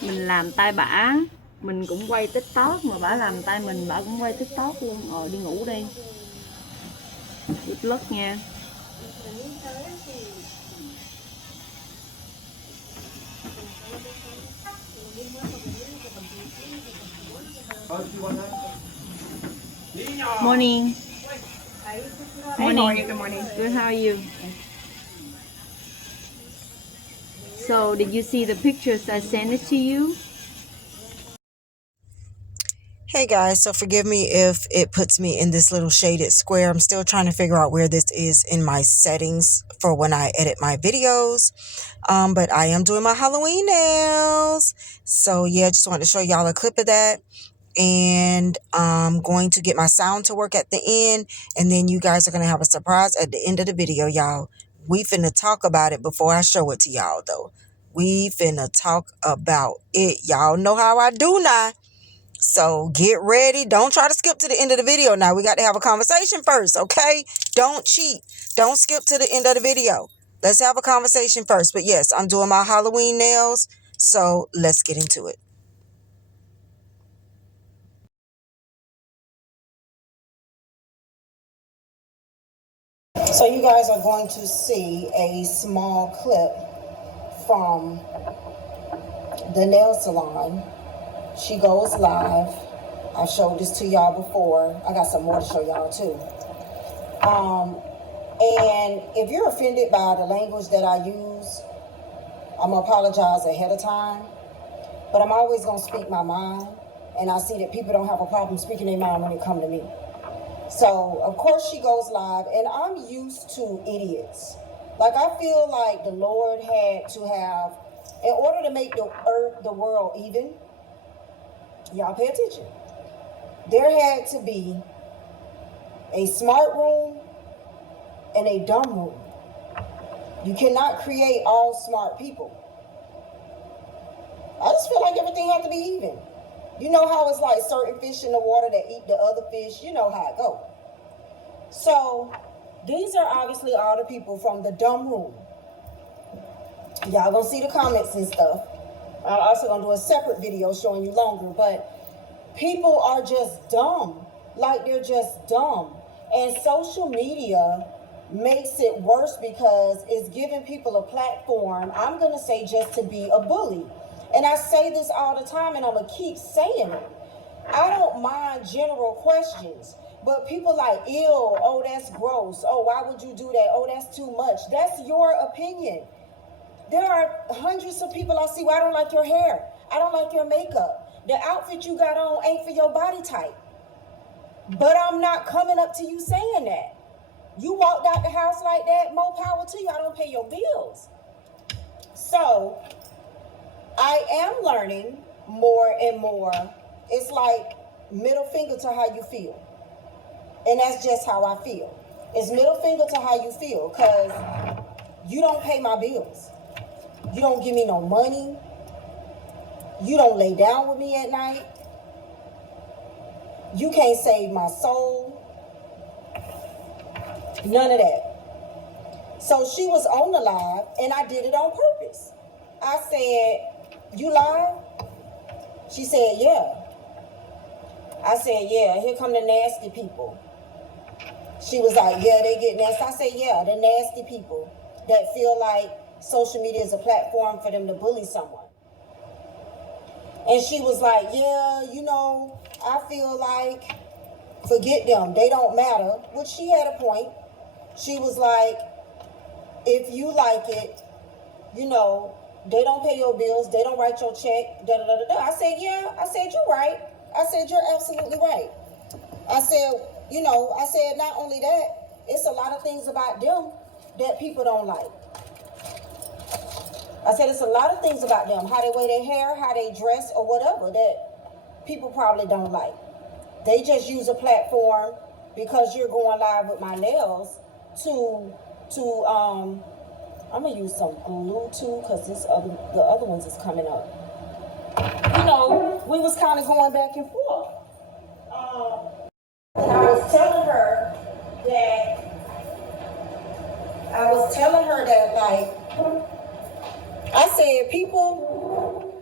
Mình làm tay bả, mình cũng quay TikTok, mà bả làm tay mình, bả cũng quay TikTok luôn. Đi ngủ đi. Good luck nha. Morning. Hey, how are you? Good morning. Good, how are you? So, did you see the pictures I sent it to you? Hey guys, so forgive me if it puts me in this little shaded square. I'm still trying to figure out where this is in my settings for when I edit my videos. But I am doing my Halloween nails. So yeah, just wanted to show y'all a clip of that. And I'm going to get my sound to work at the end. And then you guys are going to have a surprise at the end of the video, y'all. We finna talk about it before I show it to y'all, though. We finna talk about it. Y'all know how I do now. So get ready. Don't try to skip to the end of the video. Now we got to have a conversation first, okay? Don't cheat. Don't skip to the end of the video. Let's have a conversation first. But yes, I'm doing my Halloween nails. So let's get into it. So you guys are going to see a small clip from the nail salon. She goes live. I showed this to y'all before. I got some more to show y'all too. And if you're offended by the language that I use, I'm gonna apologize ahead of time. But I'm always gonna speak my mind, and I see that people don't have a problem speaking their mind when it comes to me. So of course she goes live, and I'm used to idiots. Like, I feel like the Lord had to have, in order to make the world even, y'all pay attention, there had to be a smart room and a dumb room. You cannot create all smart people. I just feel like everything has to be even. You know how it's like certain fish in the water that eat the other fish? You know how it goes. So these are obviously all the people from the dumb room. Y'all gonna see the comments and stuff. I'm also gonna do a separate video showing you longer, but people are just dumb. Like, they're just dumb. And social media makes it worse because it's giving people a platform, I'm gonna say, just to be a bully. And I say this all the time, and I'm gonna keep saying it. I don't mind general questions, but people like, ew, oh, that's gross. Oh, why would you do that? Oh, that's too much. That's your opinion. There are hundreds of people I see, well, I don't like your hair. I don't like your makeup. The outfit you got on ain't for your body type. But I'm not coming up to you saying that. You walked out the house like that, more power to you. I don't pay your bills. So I am learning more and more. It's like middle finger to how you feel. And that's just how I feel. It's middle finger to how you feel, because you don't pay my bills. You don't give me no money. You don't lay down with me at night. You can't save my soul. None of that. So she was on the live, and I did it on purpose. I said, you live? She said, yeah. I said, yeah, here come the nasty people. She was like, yeah, they get nasty. I said, yeah, the nasty people that feel like social media is a platform for them to bully someone. And she was like, yeah, you know, I feel like, forget them, they don't matter. Which she had a point. She was like, if you like it, you know, they don't pay your bills, they don't write your check, da da da da. I said, yeah, I said, you're right. I said, you're absolutely right. I said, you know, I said, not only that, it's a lot of things about them that people don't like. I said, it's a lot of things about them, how they wear their hair, how they dress, or whatever, that people probably don't like. They just use a platform because you're going live with my nails to I'm gonna use some glue too, because the other ones is coming up. You know, we was kind of going back and forth. And I was telling her that, like, I said, people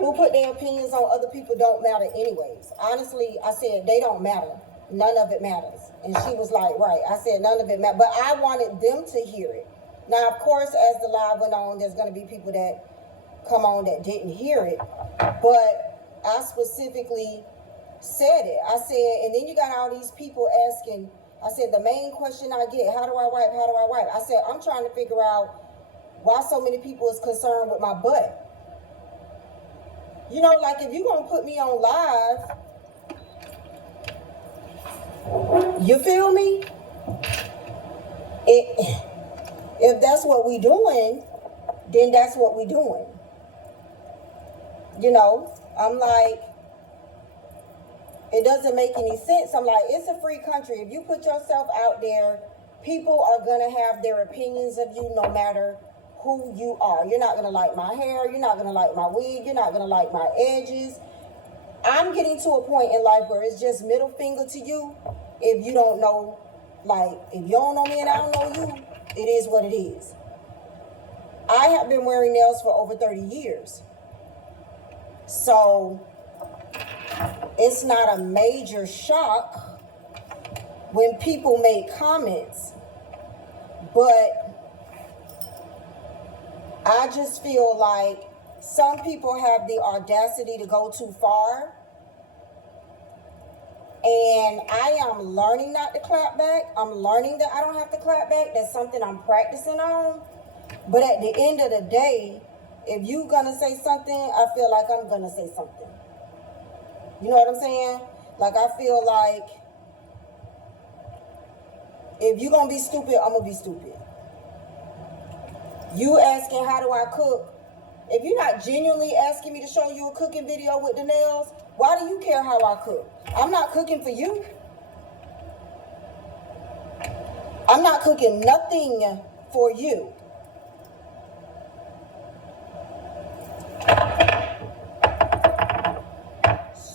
who who put their opinions on other people don't matter anyways. Honestly, I said they don't matter. None of it matters. And she was like, right. I said none of it matters. But I wanted them to hear it. Now, of course, as the live went on, there's going to be people that come on that didn't hear it. But I specifically said it. I said, and then you got all these people asking, I said, the main question I get, how do I wipe? How do I wipe? I said, I'm trying to figure out why so many people is concerned with my butt. You know, like if you're going to put me on live, you feel me? If that's what we doing, then that's what we doing. You know, I'm like, it doesn't make any sense. I'm like, it's a free country. If you put yourself out there, people are going to have their opinions of you no matter who you are. You're not going to like my hair. You're not going to like my wig. You're not going to like my edges. I'm getting to a point in life where it's just middle finger to you. If you don't know, like, if you don't know me and I don't know you, it is what it is. I have been wearing nails for over 30 years. So it's not a major shock when people make comments, but I just feel like some people have the audacity to go too far, and I am learning not to clap back. I'm learning that I don't have to clap back. That's something I'm practicing on. But at the end of the day, if you're gonna say something, I feel like I'm gonna say something. You know what I'm saying? Like, I feel like if you're gonna be stupid, I'm gonna be stupid. You asking how do I cook? If you're not genuinely asking me to show you a cooking video with the nails, why do you care how I cook? I'm not cooking for you. I'm not cooking nothing for you.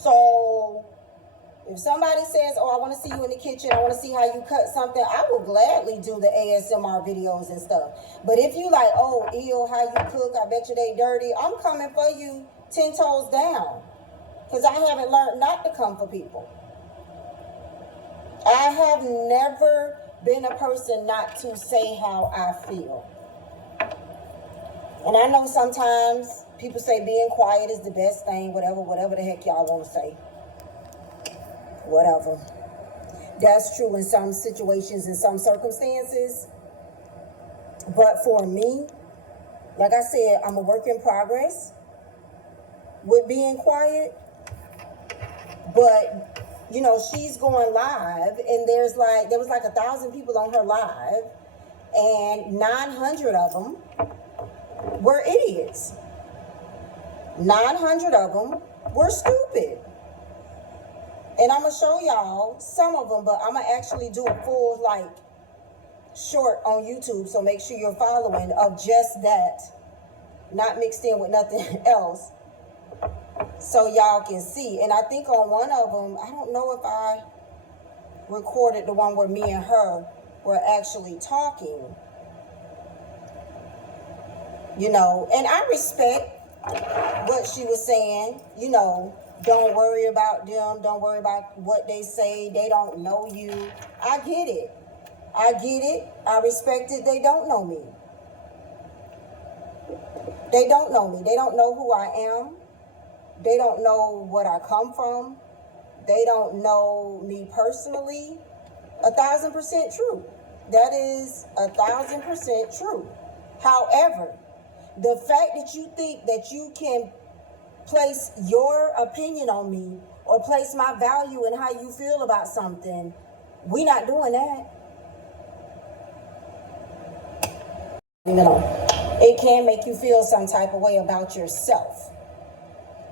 So if somebody says, oh, I want to see you in the kitchen, I want to see how you cut something, I will gladly do the ASMR videos and stuff. But if you like, oh, ew, how you cook, I bet you they dirty, I'm coming for you 10 toes down. Because I haven't learned not to come for people. I have never been a person not to say how I feel. And I know sometimes people say being quiet is the best thing, whatever the heck y'all want to say. Whatever. That's true in some situations, in some circumstances. But for me, like I said, I'm a work in progress with being quiet. But, you know, she's going live, and there was like 1,000 people on her live, and 900 of them were idiots. 900 of them were stupid. And I'm going to show y'all some of them, but I'm going to actually do a full, like, short on YouTube, so make sure you're following, of just that, not mixed in with nothing else, so y'all can see. And I think on one of them, I don't know if I recorded the one where me and her were actually talking, you know, and I respect what she was saying, you know, don't worry about them, don't worry about what they say, they don't know you. I get it. I get it. I respect it. They don't know me. They don't know me. They don't know who I am. They don't know what I come from. They don't know me personally. 1,000% true. That is 1,000% true. However, the fact that you think that you can place your opinion on me or place my value in how you feel about something, we're not doing that. You know, it can make you feel some type of way about yourself.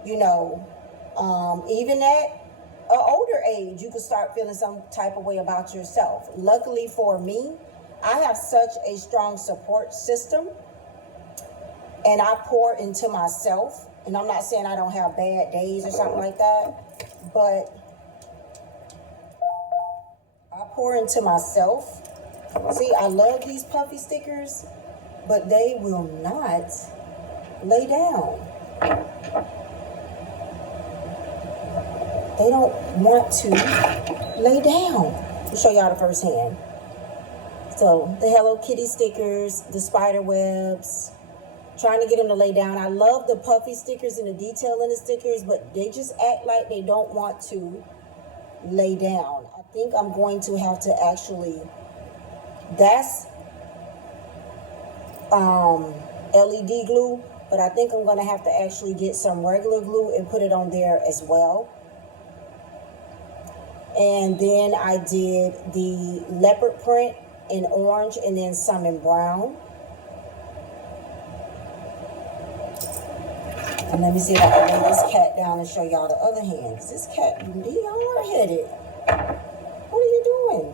You know, even at an older age, you could start feeling some type of way about yourself. Luckily for me, I have such a strong support system, and I pour into myself. And I'm not saying I don't have bad days or something like that, but I pour into myself. See, I love these puffy stickers, but they will not lay down. they don't want to lay down. I'll show y'all the first hand. So the Hello Kitty stickers, the spider webs, trying to get them to lay down. I love the puffy stickers and the detail in the stickers, but they just act like they don't want to lay down. I think I'm going to have to actually, that's LED glue, but I think I'm going to have to actually get some regular glue and put it on there as well. And then I did the leopard print in orange and then some in brown. And let me see if I can lay this cat down and show y'all the other hand. Cause this cat, y'all are headed. What are you doing?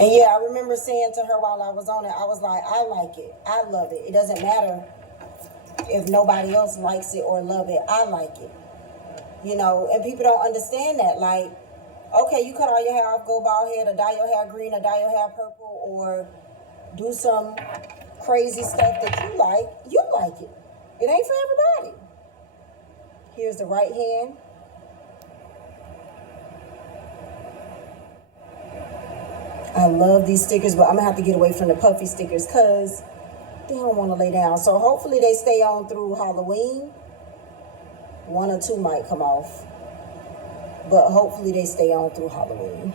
And yeah, I remember saying to her while I was on it, I was like, I like it. I love it. It doesn't matter if nobody else likes it or love it. I like it. You know, and people don't understand that. Like, okay, you cut all your hair off, go bald head, or dye your hair green, or dye your hair purple, or do some crazy stuff that you like it. It ain't for everybody. Here's the right hand. I love these stickers, but I'm gonna have to get away from the puffy stickers because they don't want to lay down. So hopefully they stay on through Halloween. 1 or 2 might come off, but hopefully they stay on through Halloween.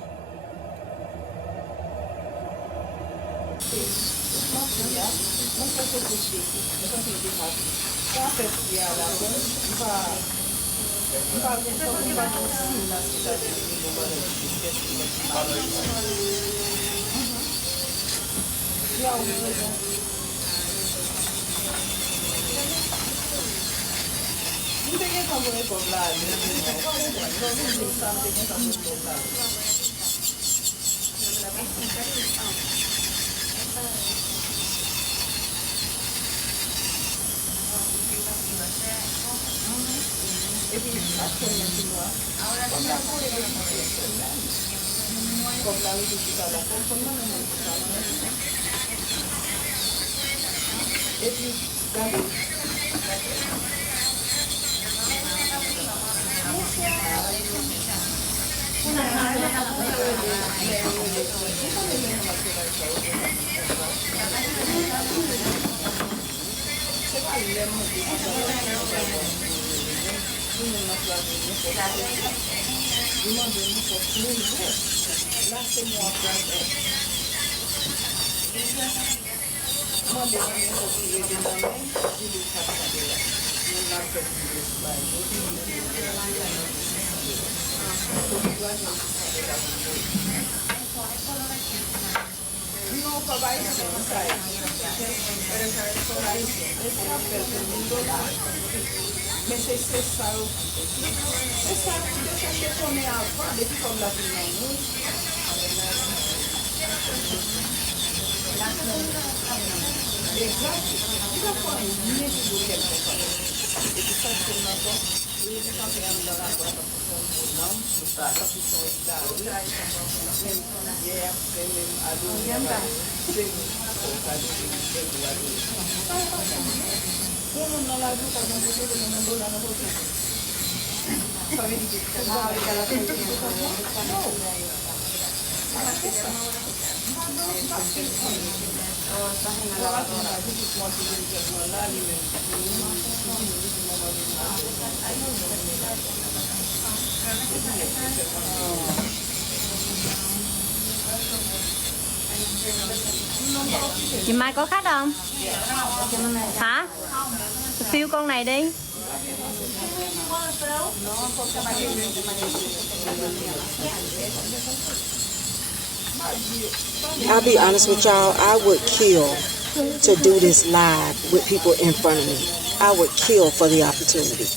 Chị Mai có khách không? Hả? Phiêu con này đi. I'll be honest with y'all, I would kill to do this live with people in front of me. I would kill for the opportunity.